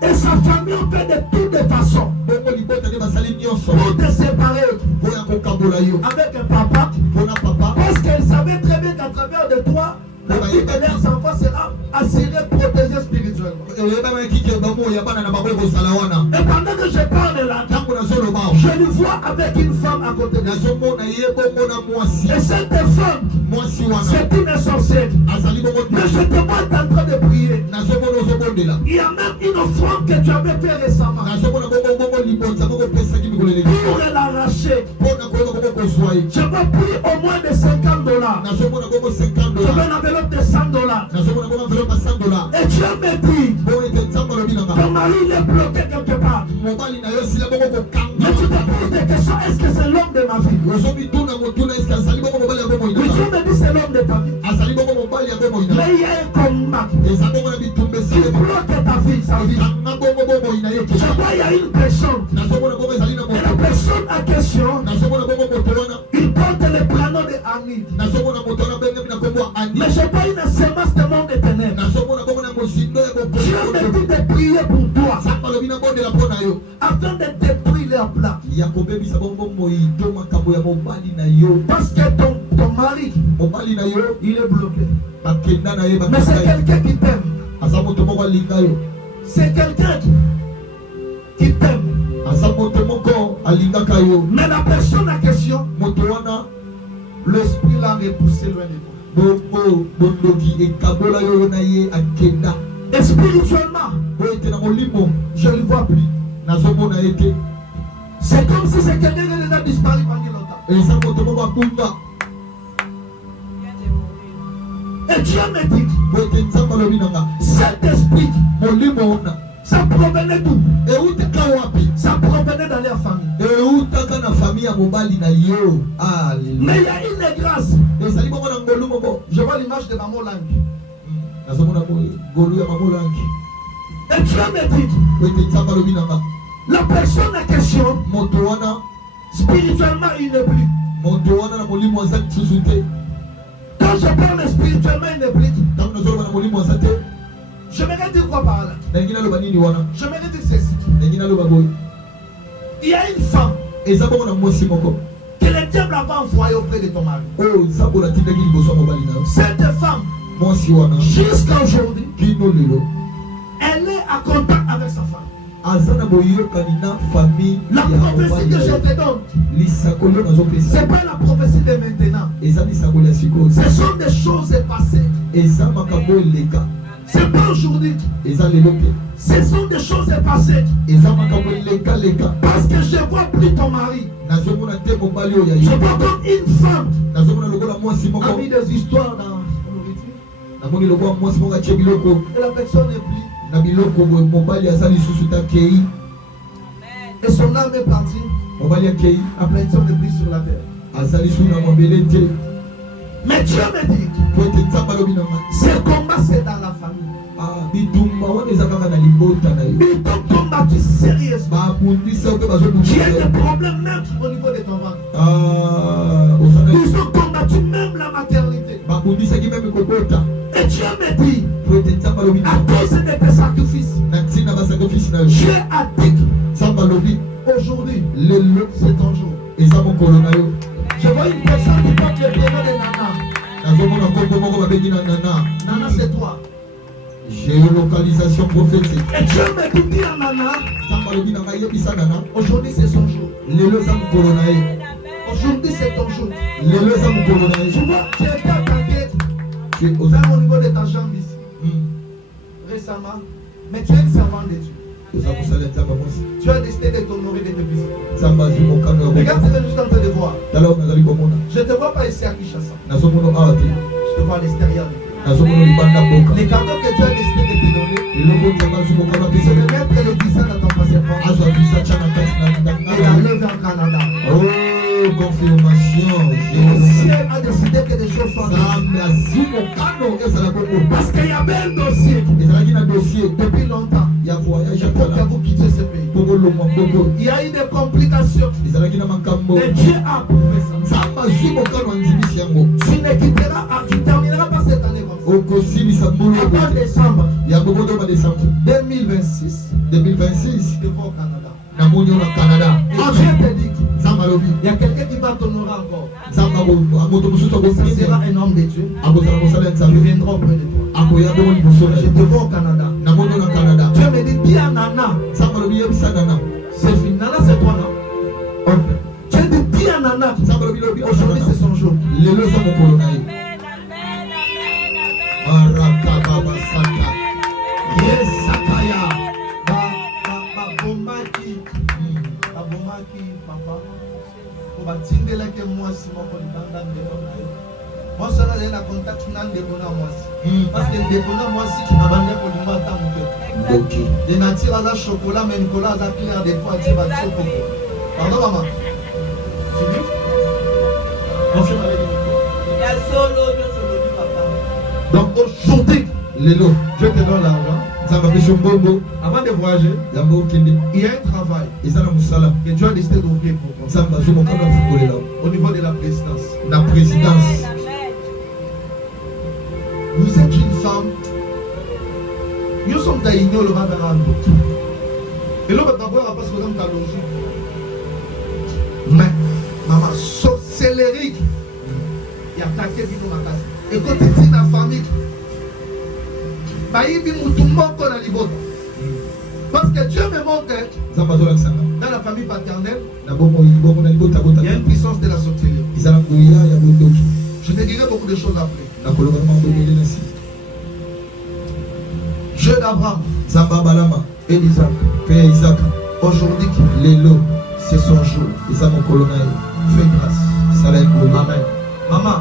Et sa famille ont fait de toutes les façons bongo libota nde basali nyonso pour te séparer mpo ya kokabola yo avec un papa. mpona papa Parce qu'elle savait très bien qu'à travers de toi, la vie de leurs enfants sera assurée, protégée spirituellement. oyebamaki ke bamoyo ya bana na bango ekozala wana Et pendant que je parle là, ntango nazoloba je le vois avec une femme à côté de lui. nazomona ye bongo na mwasi Et cette femme, mwasi wana c'est une sorcière. azali bongo Mais je te vois en train de prier. nazomona ozobondela Il y a même une offrande que tu avais fait récemment nazomona bongo libonza bongo opesaki mikolo eleki pour l'arracher. mpona koyeba bongo kozwa ye Je vais prier au moins de $50. nazomona bongo 50 Je veux dollars une enveloppe de $100. nazomona bongo enveloppe ya 100 dollars Et Dieu me dit, bongo ete nzambe alobi nanga ton mari il est bloqué quelque part. mobali na yo sila bongo Mais tu te kokanga poses des questions, est-ce que c'est l'homme de ma vie? ozomituna motuna eske azali bongo mobali ya bomoi Oui, Dieu nanga me dit c'est l'homme de ta vie. azali bongo mobali ya bomoi nanga Mais il y a un combat eza bongo na bitumba qui esale bloque ta vie, sa vie. ekanga bongo bomoi na ye Je vois il y a une personne. nazomona bongo ezali na Et la moto personne en question, nazomona bongo moto wana il porte le prénom de Annie. nazomona moto wana bengami na kombo ya ani Mais je vois une semence de monde de ténèbres. nazomona bongo na mosindo ya Dieu me dit de prier pour toi nzambe alobi nabondela mpo na yo afin de détruire leur plan. ya kobebisa bongo moyindo makambo ya mobali na yo Parce que ton mari, mobali na yo il est bloqué. bakenda na ye Mais c'est quelqu'un qui t'aime. aza moto moko alinga yo C'est quelqu'un qui t'aime. aza moto moko alingaka yo Mais la personne en question, moto wana l'esprit l'a repoussé loin de toi. bongo bondoki ekabola yo na ye akenda Et spirituellement, oyo ete na molimo je ne le vois plus. nazomona ye te C'est comme si c'est quelqu'un qui a déjà disparu pendant longtemps. eza moto moko abunda Et Dieu me dit, oyo ete nzambe alobi nanga cet esprit, molimo wana ça provenait d'où? eutaka wapi Ça provenait dans leur famille. eutaka na famille ya mobali na yo Mais il y a une grâce. ezali bongo na ngolu moko Je vois l'image de maman Lang. nazomona ngolu ya mamolangi Et Dieu me dit, oyo ete nzambe alobi nanga la personne en question, moto wana spirituellement, il n'est plus. moto wana na molimo aza lisusu te Quand je parle spirituellement, il n'est plus. ntango nazoloba na molimo aza te Je m'aimerais dire quoi par là? nalingi naloba nini wana Je m'aimerais dire ceci. nalingi naloba boye Il y a une femme eza bongo na mwasi moko que le diable va envoyer auprès de ton mari. oyo nzambe natindaki liboso ya mobali na yo Cette femme, mwasi wana jusqu'à aujourd'hui, kino lelo elle est en contact avec sa femme. aza na boyokani na famille La ya prophétie mobali que na je yo te donne, lisakoli oyo nazopesa c'est pas la prophétie de maintenant. eza lisakoli ya sikoyo Ce sont des choses passées. eza makambo eleka C'est pas aujourd'hui. eza lelo te Ce sont des choses passées. eza makambo elekaleka Parce que je vois plus ton mari. nazomona te mobali oyo ya Je ye vois comme une femme nazomona lokola mwasi a moko mis des histoires dans la nourriture. namoni lokola mwasi moko atie biloko Et la personne n'est plus. na biloko boye mobali aza lisusu te akei Et son âme est partie. mobali akei Après, il n'est plus sur la terre. aza lisusu na mabele te Mais Dieu me dit, po ete nzambe alobi nanga ce combat c'est dans la famille. bitumba wana eza kaka na libota na yo Ils t'ont combattu sérieusement. babundisa mpe Tu as bazobundisa des problèmes même au niveau de ton ventre. osana Ils ont combattu même la maternité. babundisaki meme kokota Et Dieu me dit, po ete nzambe alobi à cause de tes sacrifices, na ntina basakrifisi na yo Dieu a dit, nzambe alobi aujourd'hui, lelo c'est ton jour. eza mokolo na yo Je vois une personne qui porte le prénom de Nana. nazomona nkombo moko babengi na nana Nana, c'est toi. géolocalisation prophétique Et Dieu me dit, dis à Nana, nzambe alobi nanga yebisa nana aujourd'hui c'est son jour. lelo eza mokolo na ye Aujourd'hui c'est ton jour. lelo eza mokolo na ye Tu vois, tu étais attaqué oza même au niveau de ta jambe ici, récemment. Mais tu es le servant de Dieu. oza kosala nzambe mwasi Tu as décidé de t'honorer de te visiter. nzambe azwi mokano ya Regarde ce que je suis en train de voir. tala oyo nazali komona Je ne te vois pas ici à Kinshasa. nazomona awa te Je te vois à l'extérieur. nazomona libanda mboka Les cadeaux que tu as décidé de te donner, eloko nzambe azwi mokano c'est apesa de mettre le visa dans ton passeport azwa visa tya na kati na et d'aller vers le Canada. oh confirmation Le ciel a décidé que des choses soient faites. nzambe azwi mokano ezala bongo Parce qu'il y avait un dossier ezalaki na dossier depuis longtemps. ya voyage Il faut que vous quittiez ce pays. po Il y a eu des complications. Mais Dieu a prouvé ça. Tu ne quitteras pas, tu termineras pas cette année comme ça. Avant décembre 2026, tu vas au Canada. Et Dieu te dit, il y a quelqu'un qui va t'honorer encore. Ça sera un homme de Dieu. Il viendra auprès de toi. Je te vois au Canada. Dieu me dit, dis à Nana. C'est fini. Nana, c'est toi, non? Dieu dit, dis à Nana. Aujourd'hui, c'est son jour. Yes, Sakaya. Papa. On va tirer là que moi, si mon condamné de moi, ça là, il a contact dans le dépôt moi. Parce que le dépôt moi, si tu m'as bandé pour lui voir tant que. Et nature à la chocolat, mais Nicolas a clair des fois, tu vas te chocolat. Pardon, maman. Tu dis? Mon frère m'avait dit. Il y a le solo, papa. Donc aujourd'hui, Lélo, je te donne l'argent. Avant de voyager, il y a un travail que Dieu a décidé d'ouvrir pour toi. Au niveau de la présidence. Vous êtes une femme. Nous sommes d'ailleurs le bas de la route. Et là, on va parce que nous avons logé. Mais, maman, sorcellerie. Il y a attaqué dans ma casa. Et quand tu es dans la famille, parce que Dieu me montre dans la famille paternelle, il y a une puissance de la sorcellerie. Je te dirai beaucoup de choses après. Dieu d'Abraham, et d'Isaac. Aujourd'hui, c'est son jour. Fais grâce. Amen. Maman,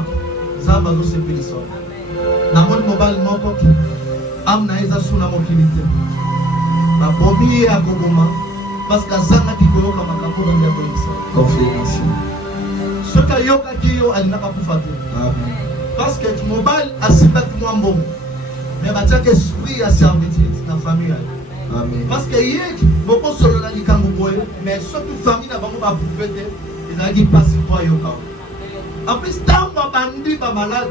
Zamba nous c'est pédissant. Namon mobile moko amna eza suna mokilite ba bobi ya kogoma parce que zanga kikoyoka makambo ndia koyisa confirmation ce ka yoka kiyo alinaka kufate amen parce que mobile asiba kimwa mbongo mais ba tiaka esprit ya servitude na famille amen parce que yeki boko solo na likambo boye mais surtout famille na bango ba prophète ezaki passe kwa yoka en plus tant ba bandi ba malade.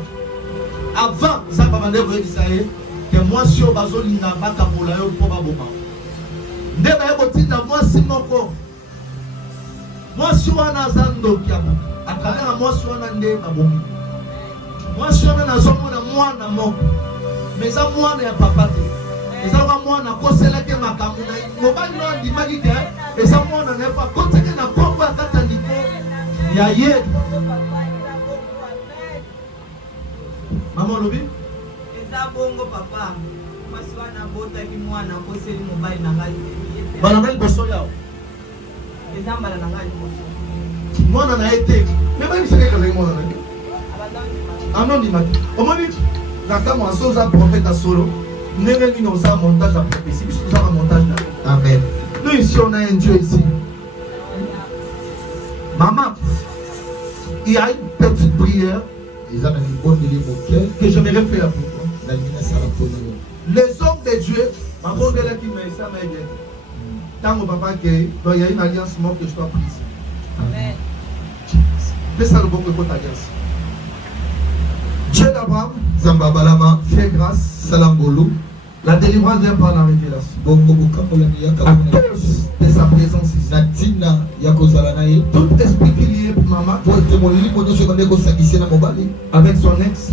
Avant, ça va demander que moi, si on va sur l'inaba, pour la pour ma maman. Moi, si mon corps. Moi, si on a Zando qui a à travers moi, si on a un ma bomi. Moi, si on a un zombie, moi, na mon. Mais ça, moi, n'est pas pâté. Et ça, moi, n'a pas celle qui m'a camoué. Mon bain, non, dit magique. Et ça, moi, n'a pas. Quand tu n'as pas quoi, quand tu il y a hier. Maman lobi? Eza bongo papa. Mwasi wana bota ki mwana koseli mobile na ngai. Bana ngai boso yao. Eza mbala na ngai boso. Mwana na ete. Mais ba biseke kala mwana na. Anoni maki. Omoni naka mo asoza prophète solo. Ndenge nini oza montage à prophétie. Biso oza montage na. Amen. Nous ici on a un Dieu ici. Maman, il y a une petite prière que j'aimerais faire pour toi. Les hommes de Dieu, ma bonne qui m'a dit ça, tant mon papa il y a une alliance morte que je dois prise. Amen. Fais ça le bon côté alliance. Dieu d'Abraham, Zambabalama, fais grâce, Salambolo. La délivrance vient par la révélation. À cause de sa présence ici. Tout esprit qui lié pour maman avec son ex,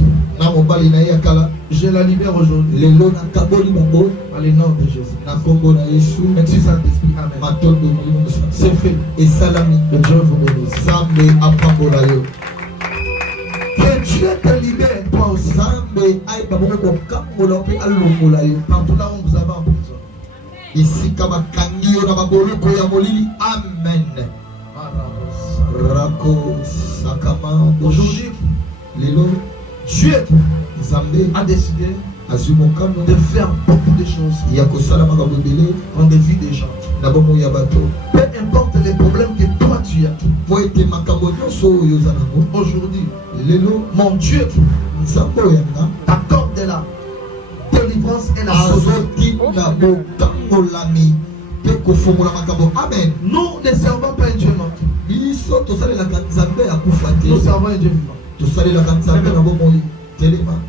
je la libère aujourd'hui. Dans le nom de Jésus. Merci Saint-Esprit. Amen. C'est fait. Et salami. Que Dieu vous bénisse. Que Dieu te libère, toi aussi. Partout là où vous avez en prison. Ici, Kamakangio Namaboloko Yamolili. Amen. Rako Sakama. Aujourd'hui, Lelo, Dieu a décidé de faire beaucoup de choses dans des vies des gens. Peu importe les problèmes que toi tu as. Aujourd'hui, mon Dieu t'accorde la délivrance et la sauvegarde. Amen. Nous ne servons pas un Dieu mort. Nous servons un Dieu vivant.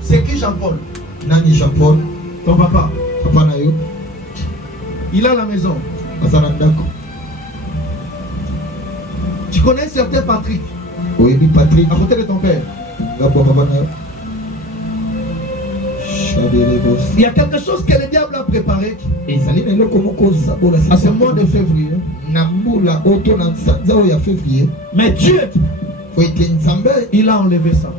C'est qui Jean-Paul? Nani Jean-Paul? Ton papa. Papa Nayo. Il a la maison. Tu connais un certain Patrick? Oui, Patrick. À côté de ton père. Il y a quelque chose que le diable a préparé à ce mois de février. Mais Dieu, il a enlevé ça.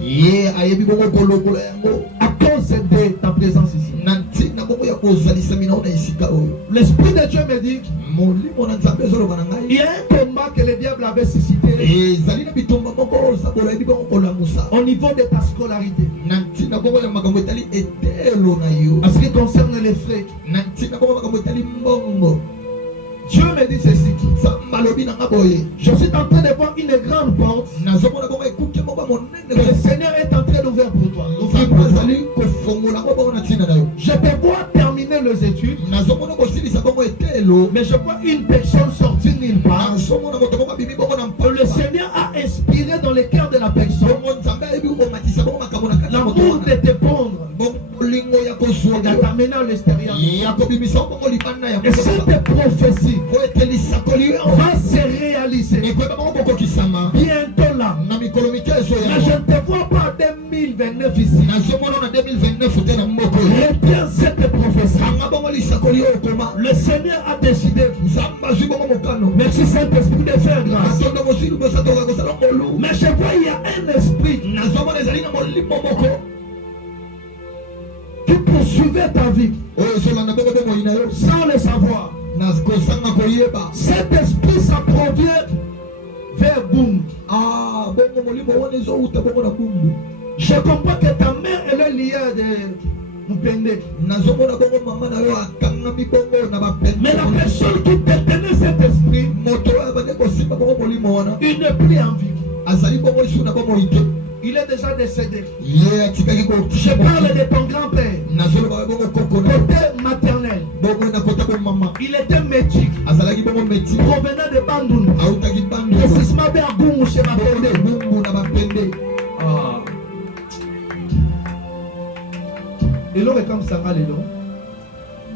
À cause de ta présence ici. L'Esprit de Dieu me dit il y a un combat que le diable avait suscité au niveau de ta scolarité. En ce qui concerne les frais, Dieu me dit ceci. Je suis en train de voir une grande porte que le Seigneur est en train d'ouvrir pour toi. Je te vois terminer les études, mais je vois une personne sortir nulle part. Le Seigneur a inspiré dans le cœur de la personne l'amour de te pondre et de t'amener à l'extérieur. Et cette prophétie va se réaliser bientôt là. Mais je ne te vois pas en 2029 ici. Retiens cette prophétie. Le Seigneur a décidé. Merci Saint-Esprit de faire grâce. Mais je vois il y a un esprit qui poursuivait ta vie sans le savoir. Cet esprit ça provient vers Boum. Je comprends que ta mère elle est liée à des Mpende. Mais la personne qui détenait cet esprit, il n'est plus en vie. Il est déjà décédé. Je parle de ton grand-père, côté maternel. Il était métique, provenant de Bandoun. Précisément vers Boum chez Mapende. Et l'homme est comme ça, alléluia.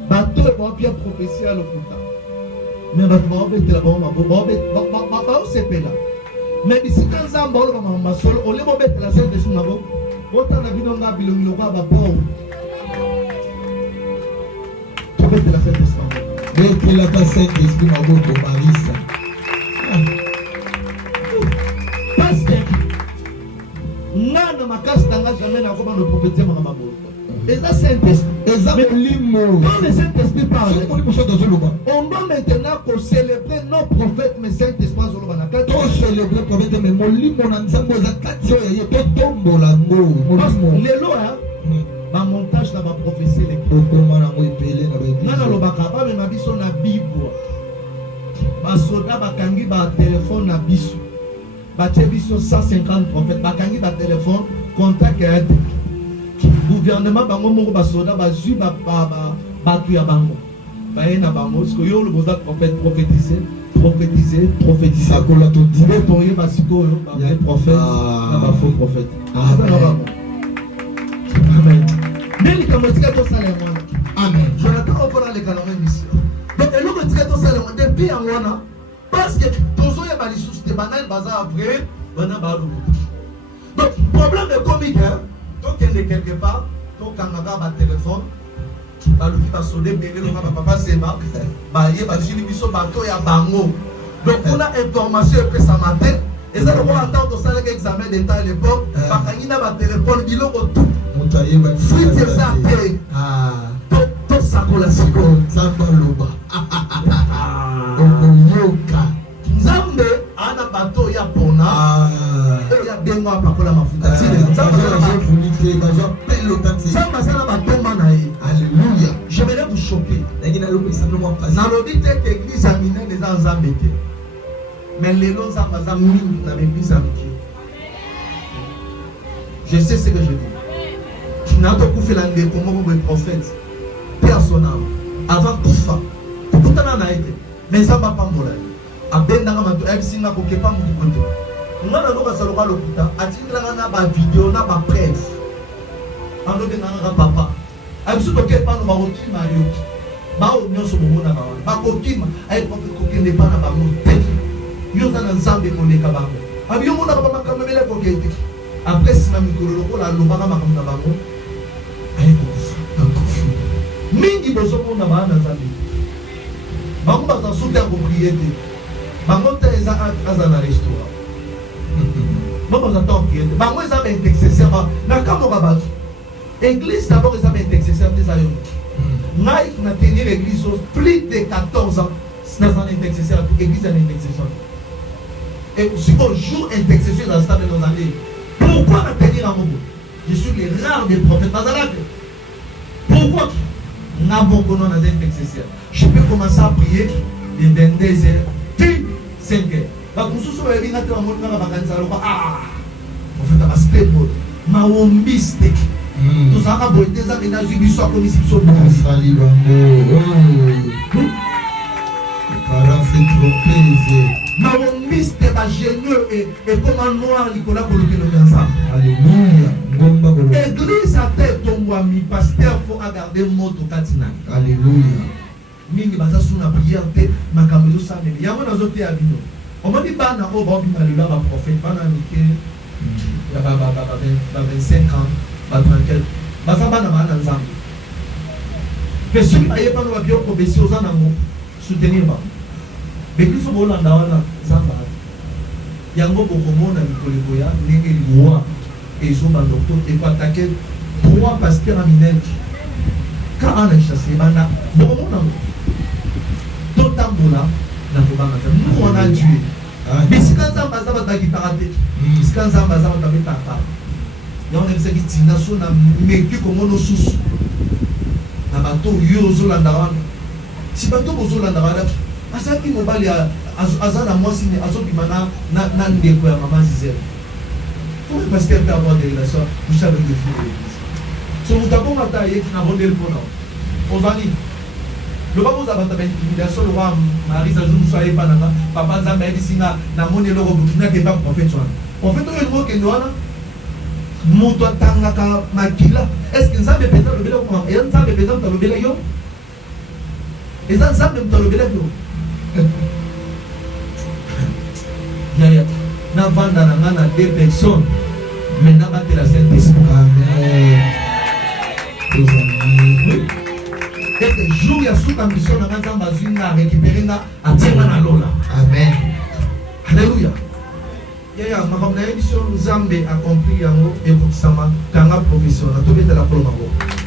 Bateau est bien prophétie à l'okuta. Mais bateau va être là-bas, c'est là. Mais ici, quand ça va, on va solo, on les va mettre la scène de son avocat. Autant la vie n'a pas bilongé, on va bon. Tu mets la scène de son avocat. Dès que la scène de son avocat, Marisa. Parce que, n'a ma casse n'a jamais n'a pas de prophétie, ma maman. Et ça, c'est un esprit. Quand le Saint-Esprit parle, on doit maintenant célébrer nos prophètes, mais Saint-Esprit ma montage dans ma prophétie. Téléphone na biso. Batie biso 150 prophètes. Bakangi ba téléphone, contact et gouvernement bango moko basoda bazui batu ya bango baye na bango siko yo loboza prophète prophétiser akola to dire toye basiko yo ba prophète na ba faux prophète. Amen. Neli kamotika to sala mwana. Amen. Jonathan opona le kalonga mission. Donc eloko tika to sala mwana depuis angwana parce que tozo ya bali sous de banal bazar après bana ba lu. Donc problème de comique hein. Donc il est quelque part, donc quand on a un téléphone, il va sonner, papa c'est ma, il va dire qu'il bateau et bango. Donc on a information que ça matin, et ça on attend de ça l'examen d'état à l'époque, parce qu'il a un téléphone, il a tout. Fruit et ça paye. Tout ça pour la seconde, ça va l'oba. Nzambe ana bateau ya pona. Alléluia. J'aimerais vous choquer. L'église a miné les gens mais les gens ont mis dans l'église à je sais ce que je dis. Tu n'as pas fait la prophète. perd son âme. Avant Koufa, tout en a été. Mais ça va pas mourir. A ben dans ma toile, si n'a qu'aucun pas mon côté. On a l'autre à l'oral l'hôpital. A dit que là, on a vidéo, on a ma preuve. On a papa. A dit que pas nous va retirer Mario. Bah, on y a ce moment là. Bah, coquille, elle n'est pas dans ma montagne. Yo dans ensemble mon écabamo. A bien on a pas ma caméra la coquille. Après, si ma micro la lobara ma caméra. Aïe, mingi bozo na bana nzambe bango bazasuta propriété bango te eza azana restaurant bango bazata propriété bango eza ba intercesseur na kamoka bato église d'abord eza ba intercesseur des ayo ngai na tenir l'église plus de 14 ans na zana intercesseur église en intercession et si au jour intercession dans stade dans année pourquoi na tenir en mobo je suis les rares des prophètes nazalaka pourquoi je peux commencer à prier de 22h puis 5h. On fait un step ma wombiste. Nous avons des amis dans une histoire comme ici. Ma wombiste est génieux et comme un noir, Nicolas pour le ensemble. Alléluia. Église à tête tombouami, pasteur faut regarder moto katina. Alléluia. Mingi basa suna prière te makamelo sa meme. Yango na zote abino. On m'a dit bana o ba bima le ba prophète bana nike ya ba 25 ans, ba 34. Basa bana bana nzambe. Que celui aye pas no ba bio ko besi ozana ngo soutenir ba. L'église au Hollanda wana zamba. Yango bokomona likoleko ya ndenge loi et zo ba docteur et pas attaquer 3 pasteurs à minel. Quand on a chassé bana bokomona tout tambola na kobanga. Nous on a Dieu. Mais si quand ça va ta guitare si quand ça va ta guitare. Ya on aime qui tina so na meku comme no susu. Na bato yo zo landa wana. Si bato bozo landa wana asaki mobali azana mwasi ne azobima na ndeko ya maman Zizelle. Comment pasteur peut avoir des relations coucher avec des filles de l'église? So nous avons attaqué qui n'a rendé le bonheur. Ozani. Le babo za bata intimidation le roi Marie Zazou soyez pas nana papa Zamba ebisinga na moni le robo kina ke pas prophète wana. Prophète oyo ngo ke ndwana moto atangaka makila. Est-ce que Nzambe peza le bela ko et Nzambe peza le bela yo? Et ça Nzambe le bela yo. Yaya, na vanda na ngana 2 personnes, mais na bate la Saint-Esprit. Amen. Et que jour ya sous ambition na ngana bazina récupérer na atima na lola. Amen. Alléluia. Yaya, ma comme na émission Nzambe accompli yango et comme ça ma kanga profession na to beta la prologue.